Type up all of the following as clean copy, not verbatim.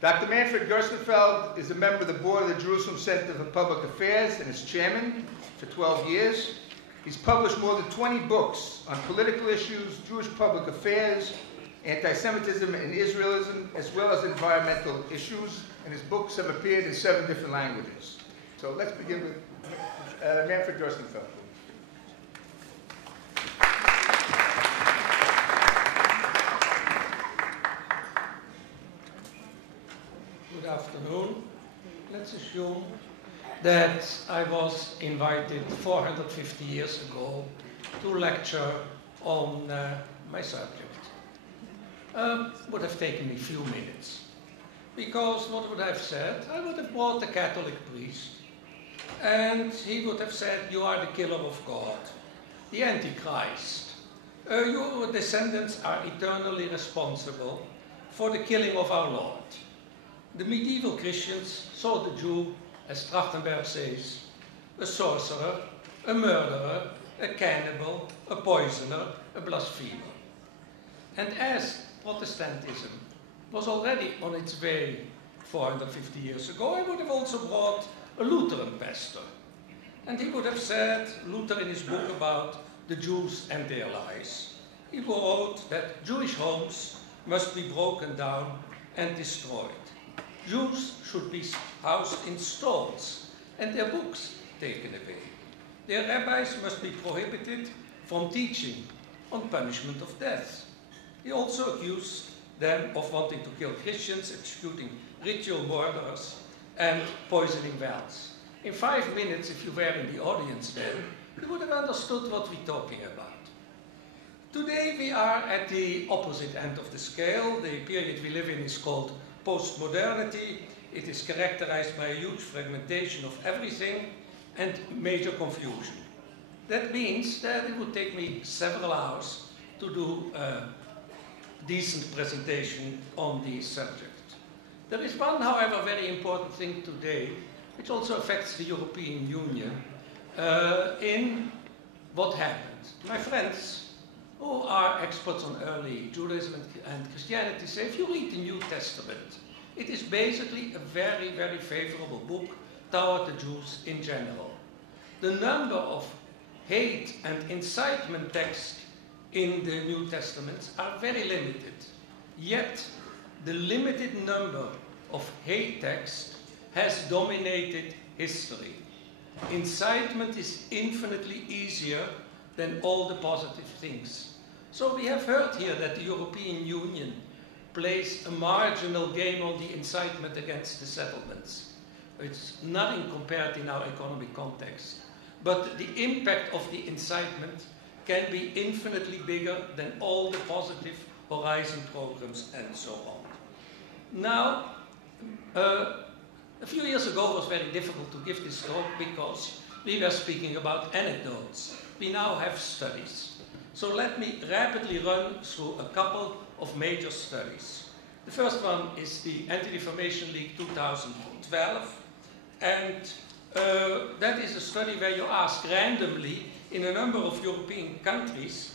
Dr. Manfred Gerstenfeld is a member of the board of the Jerusalem Center for Public Affairs and is chairman for 12 years. He's published more than 20 books on political issues, Jewish public affairs, anti-Semitism and Israelism, as well as environmental issues, and his books have appeared in 7 different languages. So let's begin with Manfred Gerstenfeld. Good afternoon. Let's assume that I was invited 450 years ago to lecture on my subject. Would have taken me a few minutes, because what would I have said? I would have brought a Catholic priest, and he would have said, "You are the killer of God, the Antichrist. Your descendants are eternally responsible for the killing of our Lord." The medieval Christians saw the Jew, as Trachtenberg says, a sorcerer, a murderer, a cannibal, a poisoner, a blasphemer. And as Protestantism was already on its way 450 years ago, I would have also brought a Lutheran pastor. And he would have said, Luther in his book about the Jews and their lies, he wrote that Jewish homes must be broken down and destroyed. Jews should be housed in stalls and their books taken away. Their rabbis must be prohibited from teaching on punishment of death. He also accused them of wanting to kill Christians, executing ritual murderers, and poisoning wells. In 5 minutes, if you were in the audience then, you would have understood what we're talking about. Today we are at the opposite end of the scale. The period we live in is called Postmodernity. It is characterized by a huge fragmentation of everything and major confusion. That means that it would take me several hours to do a decent presentation on the subject. There is one, however, very important thing today, which also affects the European Union, in what happened. My friends who are experts on early Judaism and Christianity say, if you read the New Testament, it is basically a very, very favorable book toward the Jews in general. The number of hate and incitement texts in the New Testament are very limited. Yet, the limited number of hate texts has dominated history. Incitement is infinitely easier than all the positive things. So we have heard here that the European Union plays a marginal game on the incitement against the settlements. It's nothing compared in our economic context. But the impact of the incitement can be infinitely bigger than all the positive Horizon programs and so on. Now, a few years ago it was very difficult to give this talk because we were speaking about anecdotes. We now have studies. So let me rapidly run through a couple of major studies. The first one is the Anti-Defamation League 2012, and that is a study where you ask randomly in a number of European countries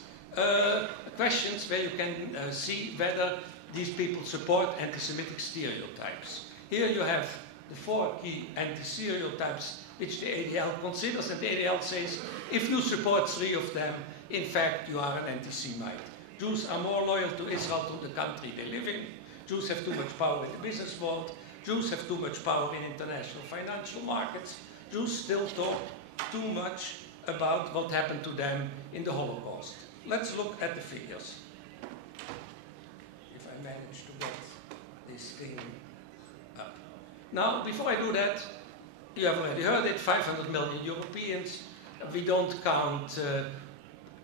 questions where you can see whether these people support anti-Semitic stereotypes. Here you have the 4 key anti-stereotypes which the ADL considers, and the ADL says if you support 3 of them, in fact you are an anti-Semite. Jews are more loyal to Israel, to the country they live in. Jews have too much power in the business world. Jews have too much power in international financial markets. Jews still talk too much about what happened to them in the Holocaust. Let's look at the figures. If I manage to get this thing up. Now, before I do that, you have already heard it, 500 million Europeans. We don't count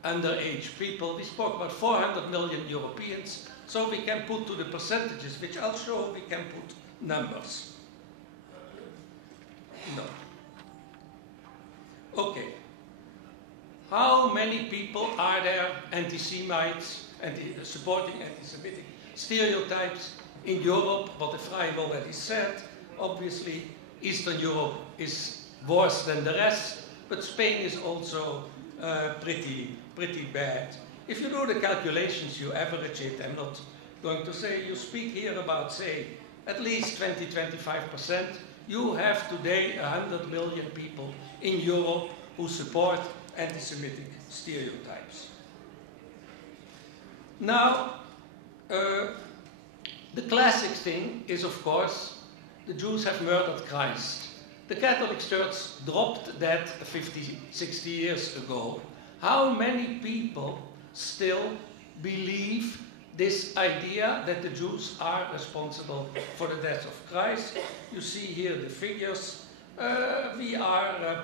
underage people. We spoke about 400 million Europeans, so we can put to the percentages, which I'll show, we can put numbers. No. Okay. How many people are there anti-Semites, supporting anti-Semitic stereotypes in Europe? What Ephraim already said, obviously Eastern Europe is worse than the rest, but Spain is also pretty bad. If you do the calculations, you average it. I'm not going to say, you speak here about, say, at least 20-25%. You have today 100 million people in Europe who support anti-Semitic stereotypes. Now, the classic thing is, of course, the Jews have murdered Christ. The Catholic Church dropped that 50, 60 years ago. How many people still believe this idea that the Jews are responsible for the death of Christ? You see here the figures. We are,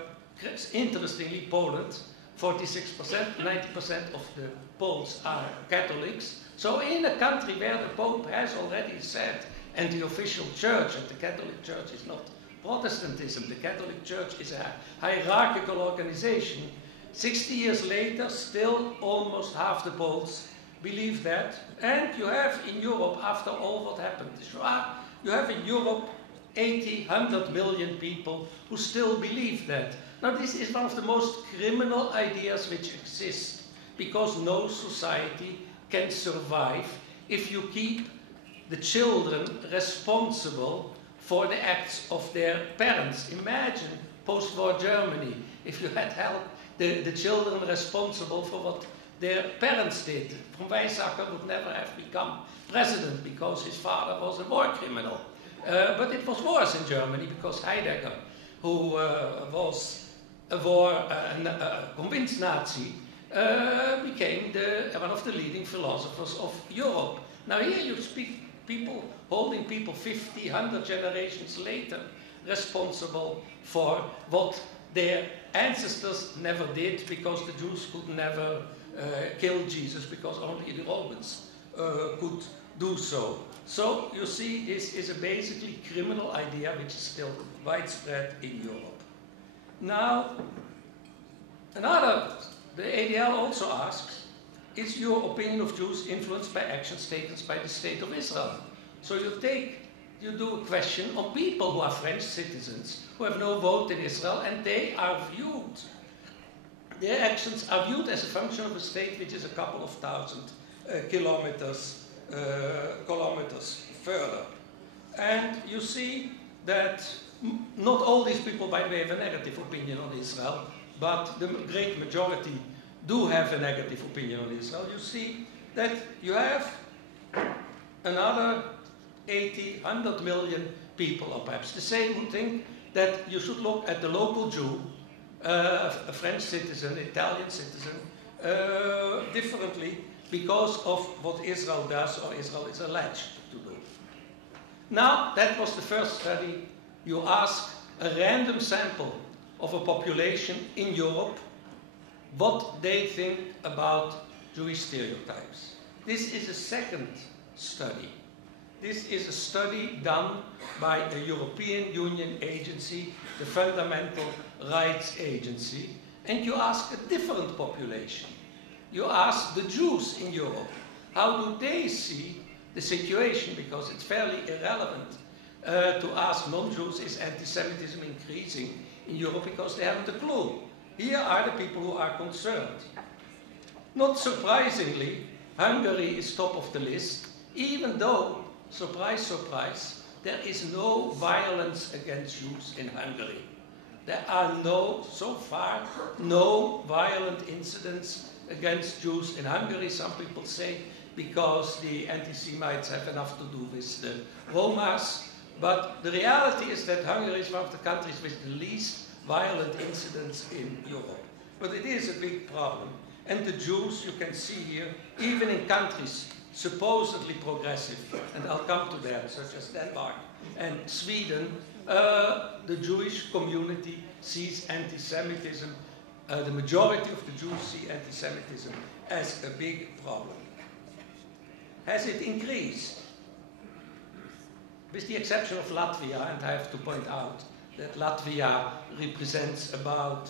interestingly, Poland, 46%, 90% of the Poles are Catholics. So in a country where the Pope has already said, and the official church, and the Catholic Church is not Protestantism, the Catholic Church is a hierarchical organization, 60 years later, still almost half the Poles believe that. And you have in Europe, after all what happened, the Shoah, you have in Europe 80, 100 million people who still believe that. Now this is one of the most criminal ideas which exist, because no society can survive if you keep the children responsible for the acts of their parents. Imagine post-war Germany, if you had held the children responsible for what their parents did. Von Weizsäcker would never have become president because his father was a war criminal. But it was worse in Germany because Heidegger, who was a convinced Nazi, became one of the leading philosophers of Europe. Now here you speak people, holding people 50, 100 generations later responsible for what their ancestors never did, because the Jews could never kill Jesus, because only the Romans could do so. So you see, this is a basically criminal idea which is still widespread in Europe. Now, the ADL also asks, is your opinion of Jews influenced by actions taken by the State of Israel? So you do a question on people who are French citizens, who have no vote in Israel, and their actions are viewed as a function of a state which is a couple of thousand kilometers further. And you see that not all these people, by the way, have a negative opinion on Israel, but the great majority do have a negative opinion on Israel. You see that you have another 80, 100 million people, or perhaps the same, who think that you should look at the local Jew, a French citizen, Italian citizen, differently because of what Israel does or Israel is alleged to do. Now, that was the first study. You ask a random sample of a population in Europe what they think about Jewish stereotypes. This is a second study. This is a study done by a European Union agency, the Fundamental Rights Agency, and you ask a different population. You ask the Jews in Europe, how do they see the situation, because it's fairly irrelevant to ask non-Jews, is anti-Semitism increasing in Europe, because they haven't a clue. Here are the people who are concerned. Not surprisingly, Hungary is top of the list, even though, surprise, surprise, there is no violence against Jews in Hungary. There are so far, no violent incidents against Jews in Hungary. Some people say because the anti-Semites have enough to do with the Romas. But the reality is that Hungary is one of the countries with the least violent incidents in Europe. But it is a big problem. And the Jews, you can see here, even in countries supposedly progressive, and I'll come to that, such as Denmark and Sweden, the Jewish community sees anti-Semitism, the majority of the Jews see anti-Semitism as a big problem. Has it increased? With the exception of Latvia, and I have to point out that Latvia represents about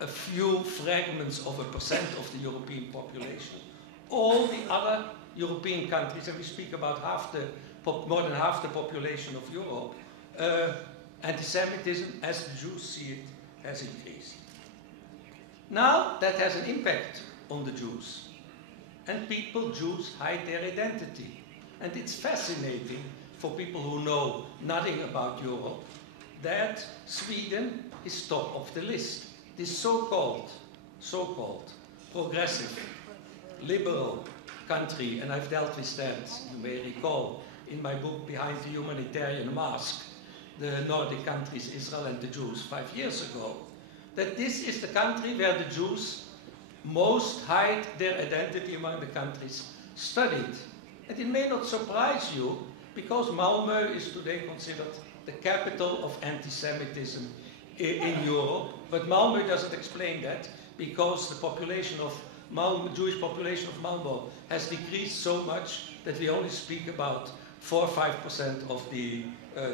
a few fragments of 1% of the European population. All the other European countries, and we speak about more than half the population of Europe, anti-Semitism, as the Jews see it, has increased. Now that has an impact on the Jews. And Jews hide their identity. And it's fascinating for people who know nothing about Europe, that Sweden is top of the list. This so-called progressive, liberal country, and I've dealt with that, you may recall, in my book Behind the Humanitarian Mask, the Nordic countries, Israel and the Jews, 5 years ago, that this is the country where the Jews most hide their identity among the countries studied. And it may not surprise you, because Malmö is today considered the capital of anti-Semitism in Europe, but Malmö doesn't explain that, because the population of Malmö, Jewish population of Malmö has decreased so much that we only speak about 4 or 5% of the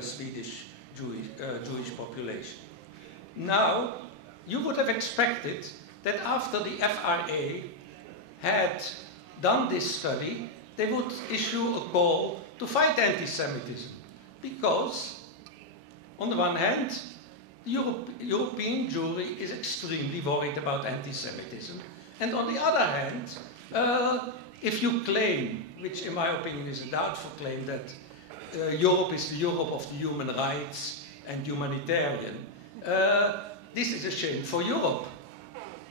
Swedish Jewish population. Now, you would have expected that after the FRA had done this study, they would issue a call to fight anti-Semitism, because, on the one hand, the European Jewry is extremely worried about anti-Semitism, and on the other hand, if you claim, which in my opinion is a doubtful claim, that Europe is the Europe of the human rights and humanitarian, this is a shame for Europe.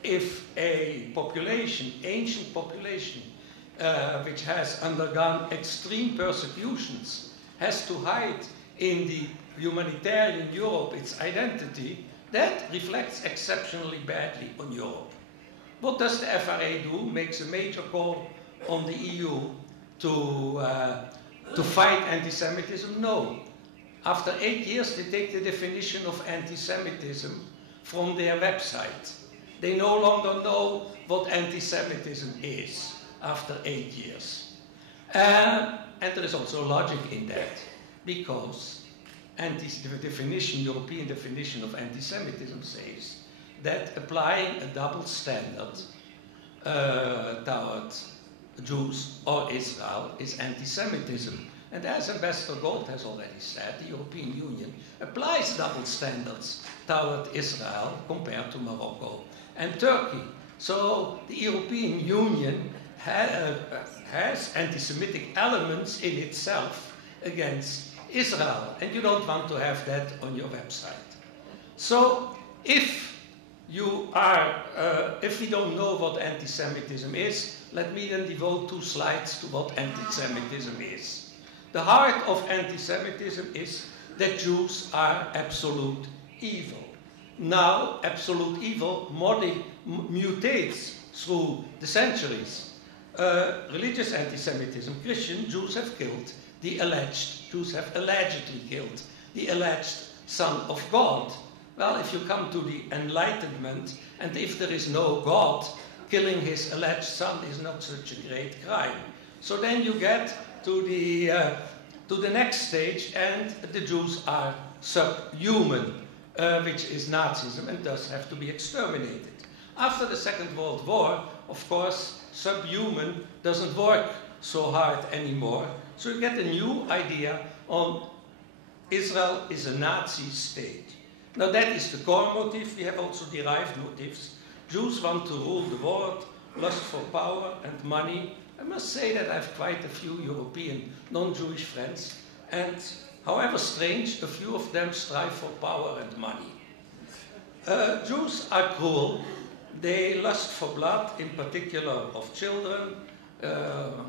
If a population, ancient population, which has undergone extreme persecutions, has to hide in the humanitarian Europe its identity, that reflects exceptionally badly on Europe. What does the FRA do? Makes a major call on the EU to fight anti-Semitism? No. After 8 years, they take the definition of anti-Semitism from their website. They no longer know what anti-Semitism is after 8 years. And there is also logic in that, because the definition, European definition of anti-Semitism says that applying a double standard toward Jews or Israel is anti-Semitism. And as Ambassador Gold has already said, the European Union applies double standards toward Israel compared to Morocco and Turkey. So the European Union has anti-Semitic elements in itself against Israel, and you don't want to have that on your website. So if we don't know what anti-Semitism is, let me then devote 2 slides to what anti-Semitism is. The heart of anti-Semitism is that Jews are absolute evil. Now, absolute evil mutates through the centuries. Religious anti-Semitism, Christian Jews have killed Jews have allegedly killed the alleged Son of God. Well, if you come to the Enlightenment, and if there is no God, killing his alleged son is not such a great crime. So then you get to the next stage, and the Jews are subhuman, which is Nazism, and thus have to be exterminated. After the Second World War, of course, subhuman doesn't work so hard anymore. So you get a new idea on Israel is a Nazi state. Now that is the core motive. We have also derived motives. Jews want to rule the world, lust for power and money. I must say that I have quite a few European non-Jewish friends, and however strange, a few of them strive for power and money. Jews are cruel. They lust for blood, in particular of children.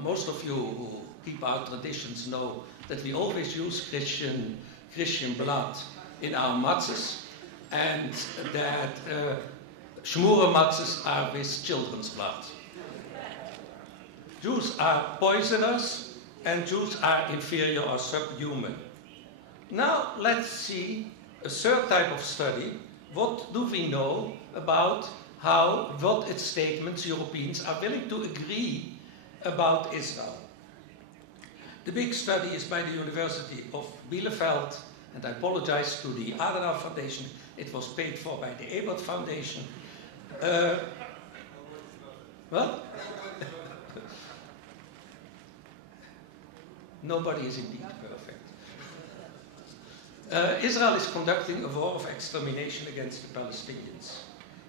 Most of you who keep our traditions know that we always use Christian blood in our matzahs, and that shmura matzahs are with children's blood. Jews are poisonous, and Jews are inferior or subhuman. Now let's see a third type of study. What do we know about what its statements Europeans are willing to agree about Israel? The big study is by the University of Bielefeld, and I apologize to the Adenauer Foundation. It was paid for by the Ebert Foundation. What? Nobody is indeed perfect. Israel is conducting a war of extermination against the Palestinians.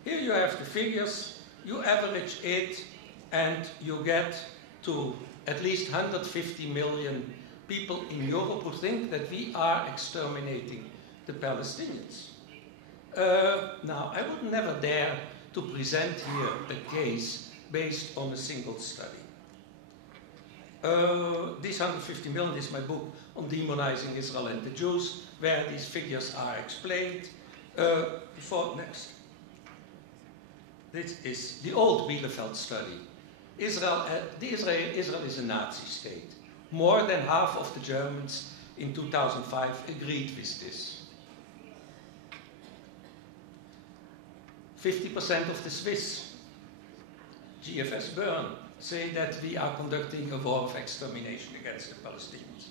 Here you have the figures. You average it, and you get to at least 150 million people in Europe who think that we are exterminating the Palestinians. Now, I would never dare to present here a case based on a single study. This 150 million is my book on demonizing Israel and the Jews, where these figures are explained. Next. This is the old Bielefeld study. Israel is a Nazi state. More than half of the Germans in 2005 agreed with this. 50% of the Swiss, GFS Bern, say that we are conducting a war of extermination against the Palestinians.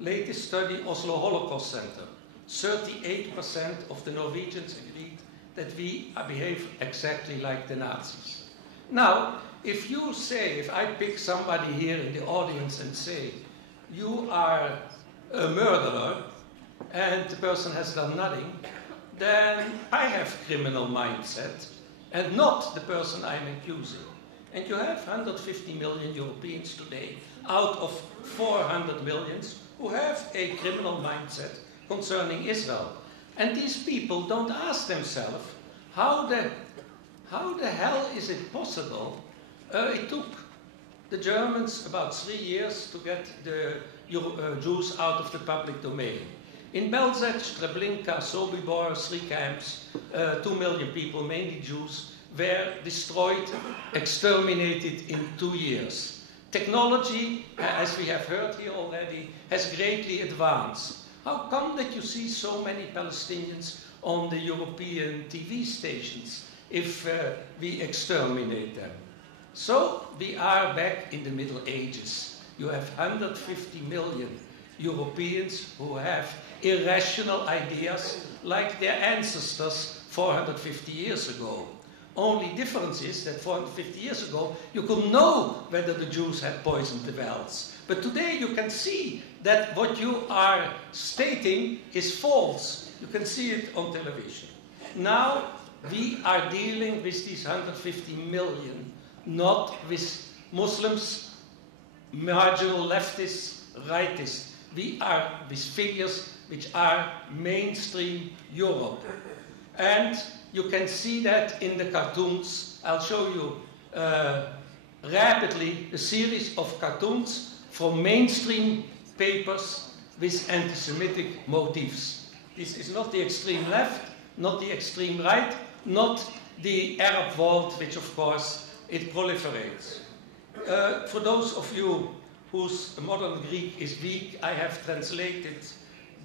Latest study, Oslo Holocaust Center, 38% of the Norwegians agreed that we behave exactly like the Nazis. Now, if I pick somebody here in the audience and say, you are a murderer, and the person has done nothing, then I have criminal mindset, and not the person I'm accusing. And you have 150 million Europeans today, out of 400 millions, who have a criminal mindset concerning Israel. And these people don't ask themselves, how the hell is it possible? It took the Germans about 3 years to get the Jews out of the public domain. In Belzec, Treblinka, Sobibor, 3 camps, 2 million people, mainly Jews, were destroyed, exterminated in 2 years. Technology, as we have heard here already, has greatly advanced. How come that you see so many Palestinians on the European TV stations if we exterminate them? So we are back in the Middle Ages. You have 150 million Europeans who have irrational ideas like their ancestors 450 years ago. Only difference is that 450 years ago you could know whether the Jews had poisoned the wells. But today you can see that what you are stating is false. You can see it on television. Now we are dealing with these 150 million, not with Muslims, marginal leftists, rightists. We are with figures which are mainstream Europe. And you can see that in the cartoons. I'll show you rapidly a series of cartoons from mainstream papers with anti-Semitic motifs. This is not the extreme left, not the extreme right, not the Arab world, which of course it proliferates. For those of you whose modern Greek is weak, I have translated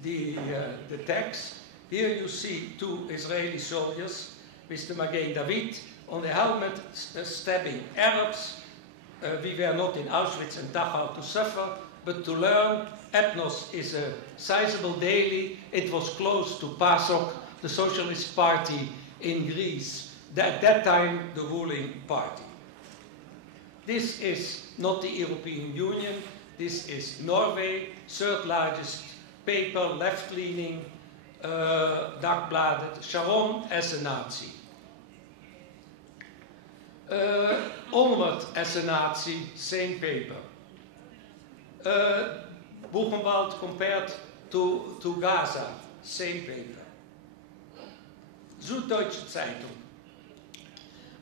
the text. Here you see 2 Israeli soldiers with the Magen David on the helmet stabbing Arabs. We were not in Auschwitz and Dachau to suffer, but to learn. Ethnos is a sizable daily. It was close to PASOK, the Socialist Party in Greece, at that time the ruling party. This is not the European Union. This is Norway, 3rd largest paper, left-leaning, Dagbladet, Sharon as a Nazi. Olmert as a Nazi, same paper. Buchenwald compared to Gaza, same paper. Süddeutsche Zeitung,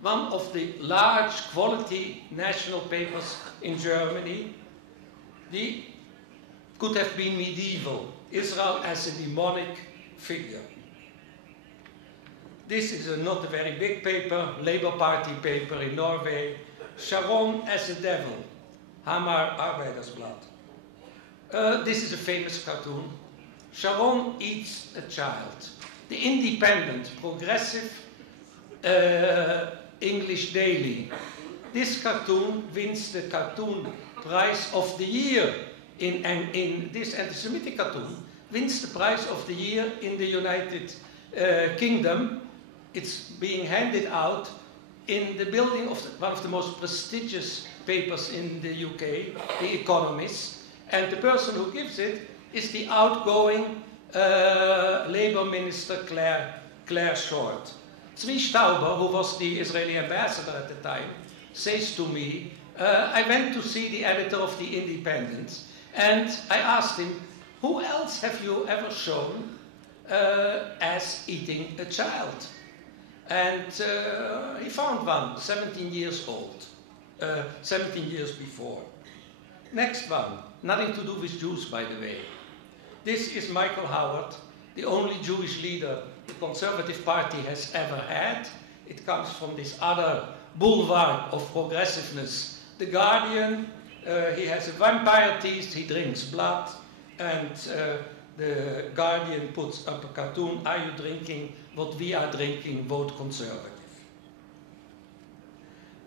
one of the large quality national papers in Germany, could have been medieval, Israel as a demonic figure. This is not a very big paper, Labour Party paper in Norway. Sharon as a devil, Hamar Arbeidersblad. This is a famous cartoon. Sharon eats a child. The Independent, progressive English daily. This cartoon wins the cartoon prize of the year in this anti-Semitic cartoon wins the prize of the year in the United Kingdom. It's being handed out in the building of one of the most prestigious papers in the UK, The Economist, and the person who gives it is the outgoing Labour Minister Claire Short. Zvi Stauber, who was the Israeli ambassador at the time, says to me, I went to see the editor of The Independent, And I asked him, who else have you ever shown as eating a child? And he found one, 17 years old, 17 years before. Next one, nothing to do with Jews, by the way. This is Michael Howard, the only Jewish leader the Conservative Party has ever had. It comes from this other bulwark of progressiveness, The Guardian. He has a vampire teeth, he drinks blood, and The Guardian puts up a cartoon, are you drinking what we are drinking, vote Conservative.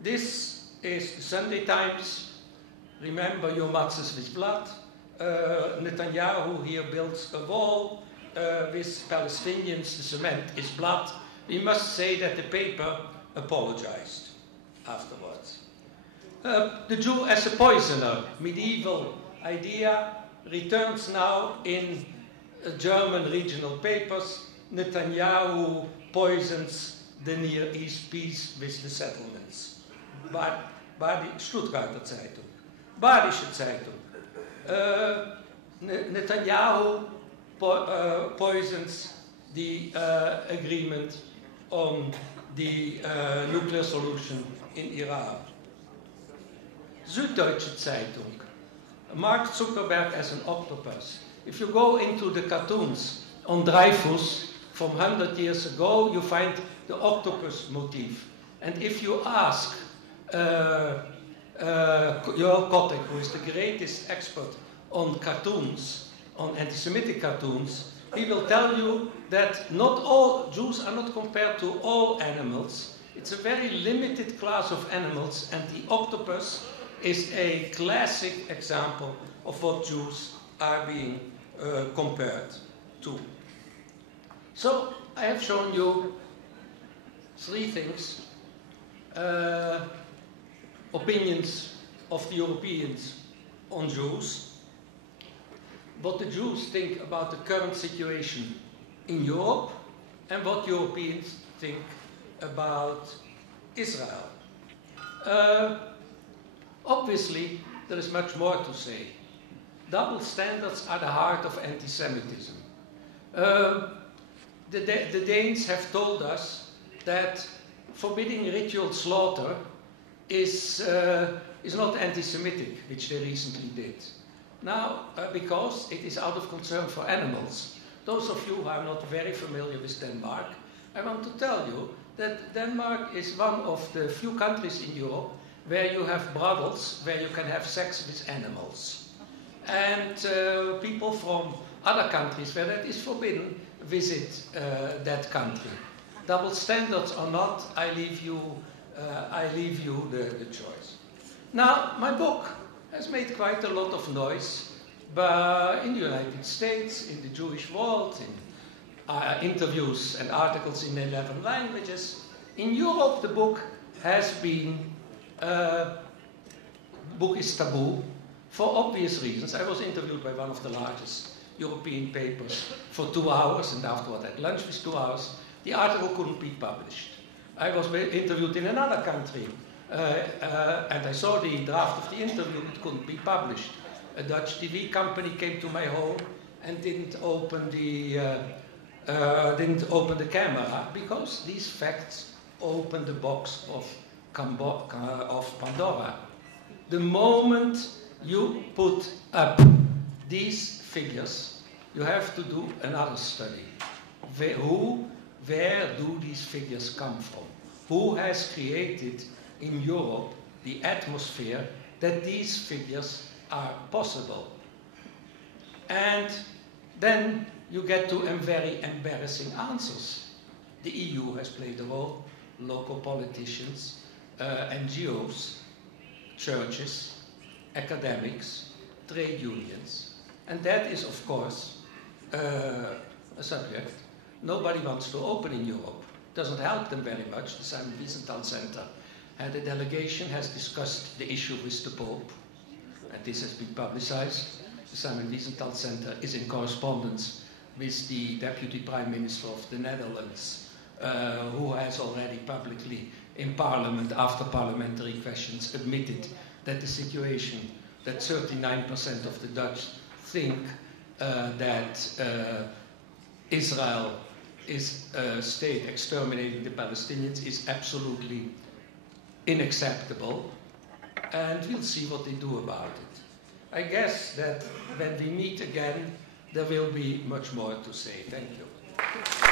This is the Sunday Times, remember your matzahs with blood. Netanyahu here builds a wall with Palestinians, the cement is blood. We must say that the paper apologized afterwards. The Jew as a poisoner, medieval idea, returns now in German regional papers. Netanyahu poisons the Near East peace with the settlements. Stuttgarter Zeitung. Badische Zeitung. Netanyahu poisons the agreement on the nuclear solution in Iran. Süddeutsche Zeitung. Mark Zuckerberg as an octopus. If you go into the cartoons on Dreyfus from 100 years ago, you find the octopus motif. And if you ask Joel Kotek, who is the greatest expert on cartoons, on anti-Semitic cartoons, he will tell you that not all Jews are not compared to all animals. It's a very limited class of animals, and the octopus is a classic example of what Jews are being compared to. So I have shown you three things. Opinions of the Europeans on Jews, what the Jews think about the current situation in Europe, and what Europeans think about Israel. Obviously, there is much more to say. Double standards are the heart of anti-Semitism. The Danes have told us that forbidding ritual slaughter is not anti-Semitic, which they recently did. Now, because it is out of concern for animals, those of you who are not very familiar with Denmark, I want to tell you that Denmark is one of the few countries in Europe where you have brothels, where you can have sex with animals. And people from other countries where that is forbidden visit that country. Double standards or not, I leave you the choice. Now, my book has made quite a lot of noise, but in the United States, in the Jewish world, in interviews and articles in 11 languages. In Europe, the book has been, book is taboo for obvious reasons. I was interviewed by one of the largest European papers for 2 hours, and afterward I had lunch with 2 hours. The article couldn't be published. I was interviewed in another country, and I saw the draft of the interview, it couldn't be published. A Dutch TV company came to my home and didn't open the camera, because these facts open the box of Pandora. The moment you put up these figures, you have to do another study. Where do these figures come from? Who has created in Europe the atmosphere that these figures are possible? And then you get to very embarrassing answers. The EU has played a role, local politicians, NGOs, churches, academics, trade unions. And that is, of course, a subject nobody wants to open in Europe. It doesn't help them very much. The Simon Wiesenthal Center and the delegation has discussed the issue with the Pope, and this has been publicized. The Simon Wiesenthal Center is in correspondence with the Deputy Prime Minister of the Netherlands, who has already publicly in Parliament, after parliamentary questions, admitted that the situation that 39% of the Dutch think that Israel is a state exterminating the Palestinians is absolutely unacceptable, and we'll see what they do about it. I guess that when we meet again, there will be much more to say. Thank you.